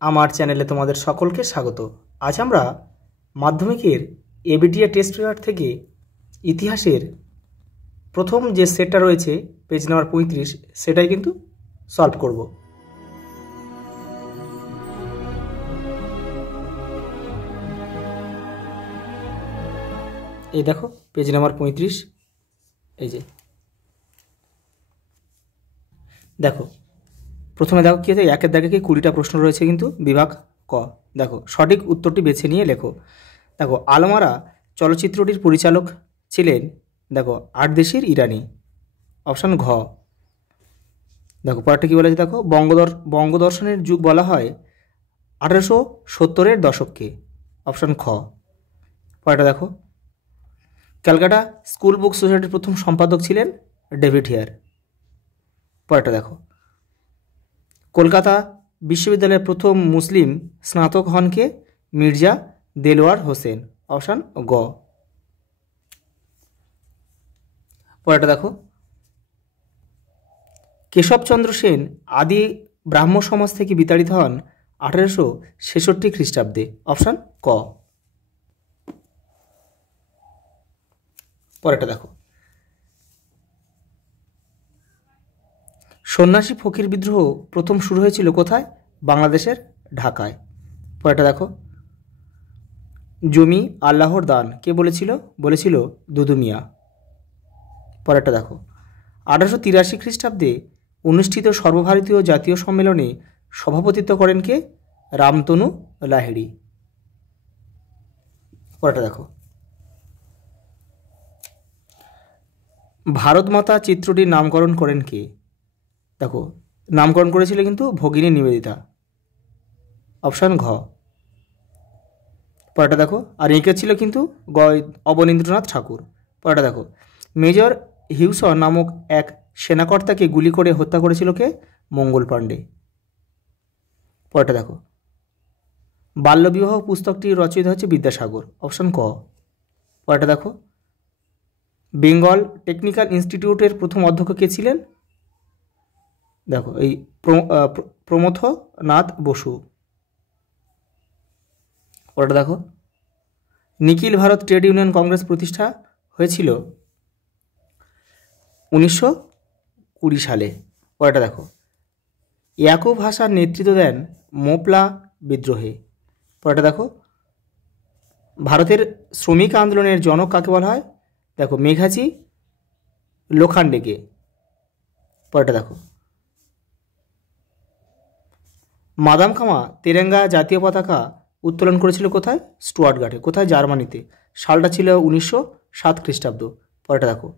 আমার চ্যানেলে তোমাদের সকলকে স্বাগত। আজ আমরা মাধ্যমিকের এবিটিএ টেস্ট পেপার থেকে ইতিহাসের প্রথম যে সেটটা রয়েছে পেজ নাম্বার 35 সেটাই কিন্তু সলভ করব। এই দেখো পেজ নাম্বার 35, এই যে দেখো প্রথমে দেখো কী আছে, একের দাগে কি 20টা প্রশ্ন রয়েছে কিন্তু বিভাগ ক। দেখো সঠিক উত্তরটি বেছে নিয়ে লেখো। দেখো আলমারা চলচ্চিত্রটির পরিচালক ছিলেন দেখো 8 দেশের ইরানি, অপশান ঘ। দেখো পরেরটা কী বলেছে, দেখো বঙ্গদর্শনের যুগ বলা হয় 1870-এর দশককে, অপশান খ। পরেরটা দেখো ক্যালকাটা স্কুল বুক সোসাইটির প্রথম সম্পাদক ছিলেন ডেভিড হেয়ার। পরেরটা দেখো কলকাতা বিশ্ববিদ্যালয়ের প্রথম মুসলিম স্নাতক হন কে? মির্জা দেলোয়ার হোসেন, অপশান গ। পরেরটা দেখো কেশবচন্দ্র সেন আদি ব্রাহ্ম সমাজ থেকে বিতাড়িত হন 1866 খ্রিস্টাব্দে, অপশান ক। পরেরটা দেখো সন্ন্যাসী ফকির বিদ্রোহ প্রথম শুরু হয়েছিল কোথায়? বাংলাদেশের ঢাকায়। পরেরটা দেখো জমি আল্লাহর দান কে বলেছিল দুদু মিয়া। পরেরটা দেখো 1883 খ্রিস্টাব্দে অনুষ্ঠিত সর্বভারতীয় জাতীয় সম্মেলনে সভাপতিত্ব করেন কে? রামতনু লাহিড়ী। পরেরটা দেখো ভারত মাতা চিত্রটির নামকরণ করেন কে? দেখো নামকরণ করেছিল কিন্তু ভগিনী নিবেদিতা, অপশান ঘ। পরেরটা দেখো আর এঁকেছিল কিন্তু অবনীন্দ্রনাথ ঠাকুর। পরেরটা দেখো মেজর হিউসন নামক এক সেনাকর্তাকে গুলি করে হত্যা করেছিল কে? মঙ্গল পাণ্ডে। পরেরটা দেখো বাল্যবিবাহ পুস্তকটি রচয়িতা হচ্ছে বিদ্যাসাগর, অপশান ক। পরেরটা দেখো বেঙ্গল টেকনিক্যাল ইনস্টিটিউটের প্রথম অধ্যক্ষ কে ছিলেন? দেখো এই প্রমথনাথ বসু। পরেরটা দেখো নিখিল ভারত ট্রেড ইউনিয়ন কংগ্রেস প্রতিষ্ঠা হয়েছিল 1920 সালে। পরেরটা দেখো ইয়াকুব হাসান নেতৃত্ব দেন মোপলা বিদ্রোহে। পরেরটা দেখো ভারতের শ্রমিক আন্দোলনের জনক কাকে বলা হয়? দেখো মেঘাজি লোখান্ডেকে। পরেরটা দেখো মাদাম কামা তেরেঙ্গা জাতীয় পতাকা উত্তোলন করেছিল কোথায়? স্টুয়ার্টগার্টে। কোথায়? জার্মানিতে। সালটা ছিল 1907 খ্রিস্টাব্দ। পরেরটা দেখো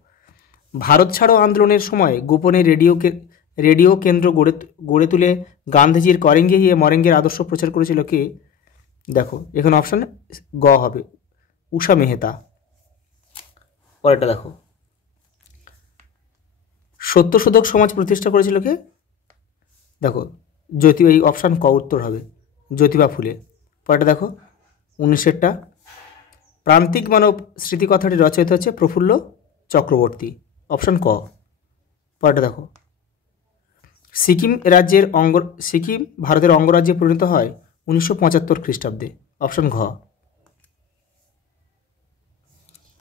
ভারত ছাড়ো আন্দোলনের সময় গোপনে রেডিও কেন্দ্র গড়ে তুলে গান্ধীজির করেঙ্গে গিয়ে মরেঙ্গের আদর্শ প্রচার করেছিল কে? দেখো এখানে অপশান গ হবে, উষা মেহতা। পরেরটা দেখো সত্যশোধক সমাজ প্রতিষ্ঠা করেছিল কে? দেখো এই অপশান ক উত্তর হবে, জ্যোতিবা ফুলে। পরেরটা দেখো 1900টা প্রান্তিক মানব স্মৃতিকথাটি রচয়িতা হচ্ছে প্রফুল্ল চক্রবর্তী, অপশান ক। পরেরটা দেখো সিকিম ভারতের অঙ্গরাজ্যে পরিণত হয় 1975 খ্রিস্টাব্দে, অপশান ঘ।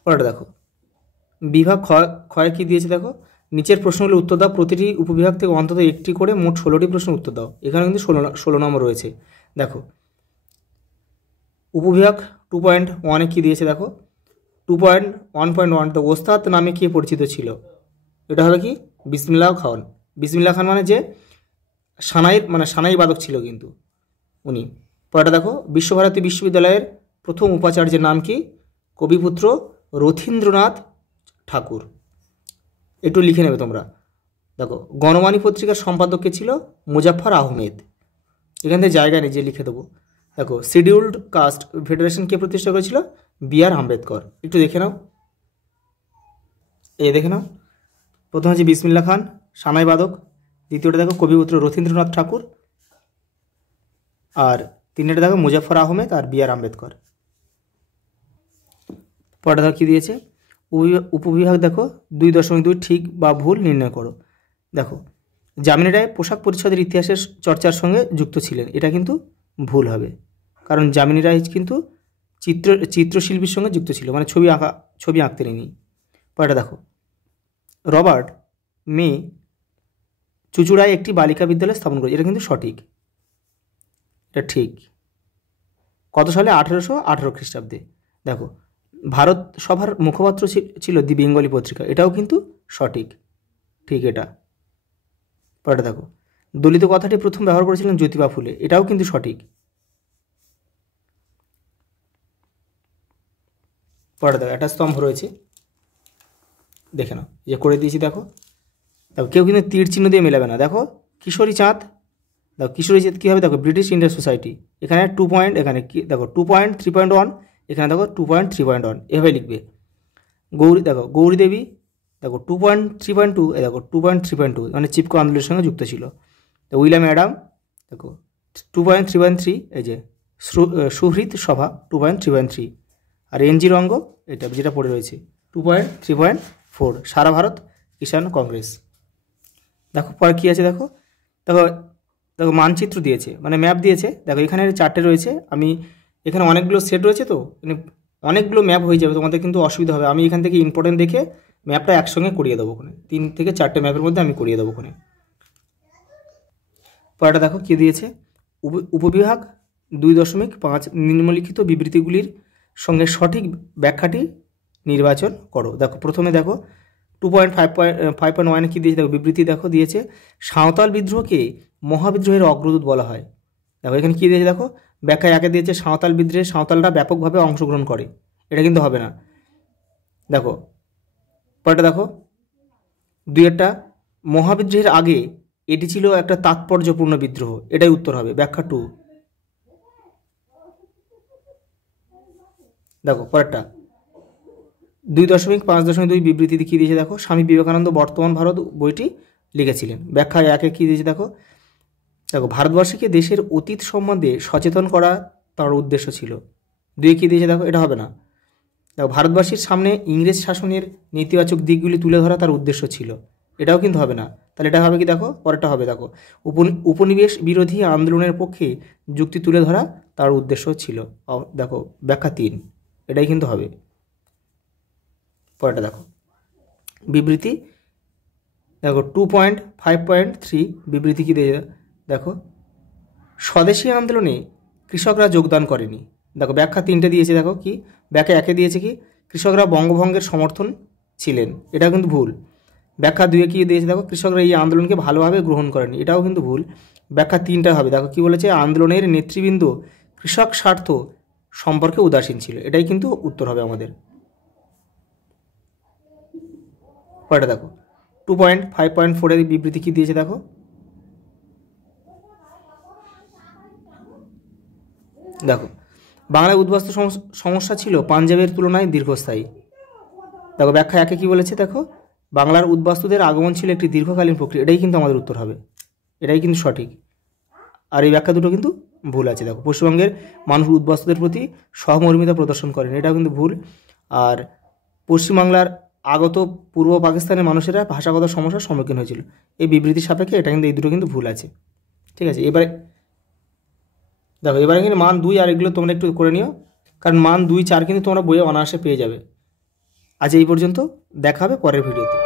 পরেরটা দেখো বিভাগ ক্ষয় কী দিয়েছে, দেখো নিচের প্রশ্নগুলো উত্তর দাও, প্রতিটি উপবিভাগ থেকে অন্তত একটি করে মোট 16টি প্রশ্ন উত্তর দাও। এখানে কিন্তু 16 নম্বর রয়েছে। দেখো উপবিভাগ 2.1 কী দিয়েছে, দেখো 2.1.1 তো ওস্তাদ নামে কে পরিচিত ছিল? এটা হবে কি? বিসমিল্লাহ খান। বিসমিল্লাহ খান মানে যে সানাই বাদক ছিল কিন্তু উনি। পরেটা দেখো বিশ্বভারতী বিশ্ববিদ্যালয়ের প্রথম উপাচার্যের নাম কি? কবিপুত্র রথীন্দ্রনাথ ঠাকুর। একটু লিখে নেবে তোমরা। দেখো গণবাণী পত্রিকার সম্পাদক কে ছিল? মুজাফফর আহমেদ। এখান থেকে জায়গা নেই যে লিখে দেবো। দেখো শিডিউল্ড কাস্ট ফেডারেশন কে প্রতিষ্ঠা করেছিল? বি.আর. আম্বেদকর। একটু দেখে নাও, দেখে নাও। প্রথম হচ্ছে বিসমিল্লাহ খান, সানাই বাদক। দ্বিতীয়টা দেখো কবিপুত্র রথীন্দ্রনাথ ঠাকুর, আর তিনটা দেখো মুজাফফর আহমেদ আর বি.আর. আম্বেদকর। পরেটা দেখো কী দিয়েছে, উপবিভাগ দেখো 2.2 ঠিক বা ভুল নির্ণয় করো। দেখো যামিনী রায় পোশাক পরিচ্ছদের ইতিহাসের চর্চার সঙ্গে যুক্ত ছিলেন, এটা কিন্তু ভুল হবে, কারণ যামিনী রায় কিন্তু চিত্রশিল্পীর সঙ্গে যুক্ত ছিল, মানে ছবি আঁকতে নেই। পরেরটা দেখো, রবার্ট মে চুঁচুড়ায় একটি বালিকা বিদ্যালয় স্থাপন করেছে। এটা কিন্তু সঠিক, এটা ঠিক। কত সালে? 1818 খ্রিস্টাব্দে। দেখো, ভারত সভার মুখপাত্র ছিল দি বেঙ্গলি পত্রিকা। এটাও কিন্তু সঠিক, ঠিক এটা। পরেরটা দেখো, দলিত কথাটি প্রথম ব্যবহার করেছিলেন জ্যোতিবা ফুলে। এটাও কিন্তু সঠিক। পরেরটা দেখো, একটা স্তম্ভ রয়েছে, দেখে নাও, যে করে দিয়েছি দেখো। দেখো, কেউ কিন্তু তীর চিহ্ন দিয়ে মেলাবে না। দেখো, কিশোরী চাঁদ, দেখো কিশোরী চাঁদ কী হবে? দেখো, ব্রিটিশ ইন্ডিয়ান সোসাইটি, এখানে 2 পয়েন্ট, এখানে কি দেখো 2.3.1, এখানে দেখো 2.3.1, এভাবে লিখবে। গৌরী, দেখো গৌরী দেবী, দেখো 2.3.2, এ দেখো 2.3.2, মানে চিপকো আন্দোলনের সঙ্গে যুক্ত ছিল। তো উইলিয়াম অ্যাডাম, দেখো 2.3.3, এই যে সুহৃদ সভা 2.3.3, আর এনজি রঙ্গ, এটা যেটা পড়ে রয়েছে 2.3.4, সারা ভারত কিষাণ কংগ্রেস। দেখো পরে কী আছে, দেখো দেখো দেখো মানচিত্র দিয়েছে, মানে ম্যাপ দিয়েছে। দেখো এখানে 4টে রয়েছে, আমি এখানে অনেকগুলো সেট রয়েছে, তো মানে অনেকগুলো ম্যাপ হয়ে যাবে, তোমাদের কিন্তু অসুবিধা হবে। আমি এখান থেকে ইম্পর্টেন্ট দেখে ম্যাপটা একসঙ্গে করিয়ে দেবো, ওখানে 3 থেকে 4টে ম্যাপের মধ্যে আমি করিয়ে দেবো ওখানে। পরেরটা দেখো কী দিয়েছে, উপবিভাগ 2.5 নিম্নলিখিত বিবৃতিগুলির সঙ্গে সঠিক ব্যাখ্যাটি নির্বাচন করো। দেখো প্রথমে দেখো 2.5.1 কী দিয়েছে, দেখো বিবৃতি দেখো দিয়েছে, সাঁওতাল বিদ্রোহকে মহাবিদ্রোহের অগ্রদূত বলা হয়। দেখো এখানে কী দিয়েছে, দেখো ব্যাখ্যায় একে দিয়েছে সাঁওতাল বিদ্রোহে সাঁওতালরা ব্যাপকভাবে অংশগ্রহণ করে। এটা কিন্তু হবে না। দেখো পরেরটা দেখো, 2 মহাবিদ্রোহের আগে এটি ছিল একটা তাৎপর্যপূর্ণ বিদ্রোহ। এটাই উত্তর হবে, ব্যাখ্যা 2। দেখো পরেরটা 2.5.2 বিবৃতি কী দিয়েছে, দেখো স্বামী বিবেকানন্দ বর্তমান ভারত বইটি লিখেছিলেন। ব্যাখ্যায় একে কী দিয়েছে, দেখো দেখো ভারতবর্ষকে দেশের অতীত সম্বন্ধে সচেতন করা তার উদ্দেশ্য ছিল। 2 কী দিয়েছে, দেখো এটা হবে না। দেখো ভারতবাসীর সামনে ইংরেজ শাসনের নেতিবাচক দিকগুলি তুলে ধরা তার উদ্দেশ্য ছিল। এটাও কিন্তু হবে না। তাহলে এটা হবে কি, দেখো পরেরটা হবে, দেখো উপনিবেশ বিরোধী আন্দোলনের পক্ষে যুক্তি তুলে ধরা তার উদ্দেশ্য ছিল। দেখো ব্যাখ্যা 3, এটাই কিন্তু হবে। পরেরটা দেখো, বিবৃতি দেখো 2.5.3 বিবৃতি কী দিয়ে, দেখো স্বদেশী আন্দোলনে কৃষকরা যোগদান করেনি। দেখো ব্যাখ্যা 3টে দিয়েছে, দেখো কি ব্যাখ্যা 1 দিয়েছে কি, কৃষকরা বঙ্গভঙ্গের সমর্থন ছিলেন। এটা কিন্তু ভুল। ব্যাখ্যা 2 কী দিয়েছে, দেখো কৃষকরা এই আন্দোলনকে ভালোভাবে গ্রহণ করেনি। এটাও কিন্তু ভুল। ব্যাখ্যা 3টা হবে, দেখো কী বলেছে, আন্দোলনের নেতৃবৃন্দ কৃষক স্বার্থ সম্পর্কে উদাসীন ছিল। এটাই কিন্তু উত্তর হবে আমাদের। পরেরটা দেখো 2.5.4 বিবৃতি কী দিয়েছে, দেখো দেখো বাংলায় উদ্বাস্তু সমস্যা ছিল পাঞ্জাবের তুলনায় দীর্ঘস্থায়ী। দেখো ব্যাখ্যা 1 কী বলেছে, দেখো বাংলার উদ্বাস্তুদের আগমন ছিল একটি দীর্ঘকালীন প্রক্রিয়া। এটাই কিন্তু আমাদের উত্তর হবে, এটাই কিন্তু সঠিক। আর এই ব্যাখ্যা দুটো কিন্তু ভুল আছে। দেখো পশ্চিমবঙ্গের মানুষ উদ্বাস্তুদের প্রতি সহমর্মিতা প্রদর্শন করেন, এটাও কিন্তু ভুল। আর পশ্চিমবাংলার আগত পূর্ব পাকিস্তানের মানুষেরা ভাষাগত সমস্যার সম্মুখীন হয়েছিল, এই বিবৃতির সাপেক্ষে এটা কিন্তু এই দুটো কিন্তু ভুল আছে। ঠিক আছে, এবারে দেখো এবারে কিন্তু মান 2 আর এগুলো তোমরা একটু করে নিও, কারণ মান 2, 4 কিন্তু তোমরা বইয়ে অনায়াসে পেয়ে যাবে। আজ এই পর্যন্ত, দেখা হবে পরের ভিডিওতে।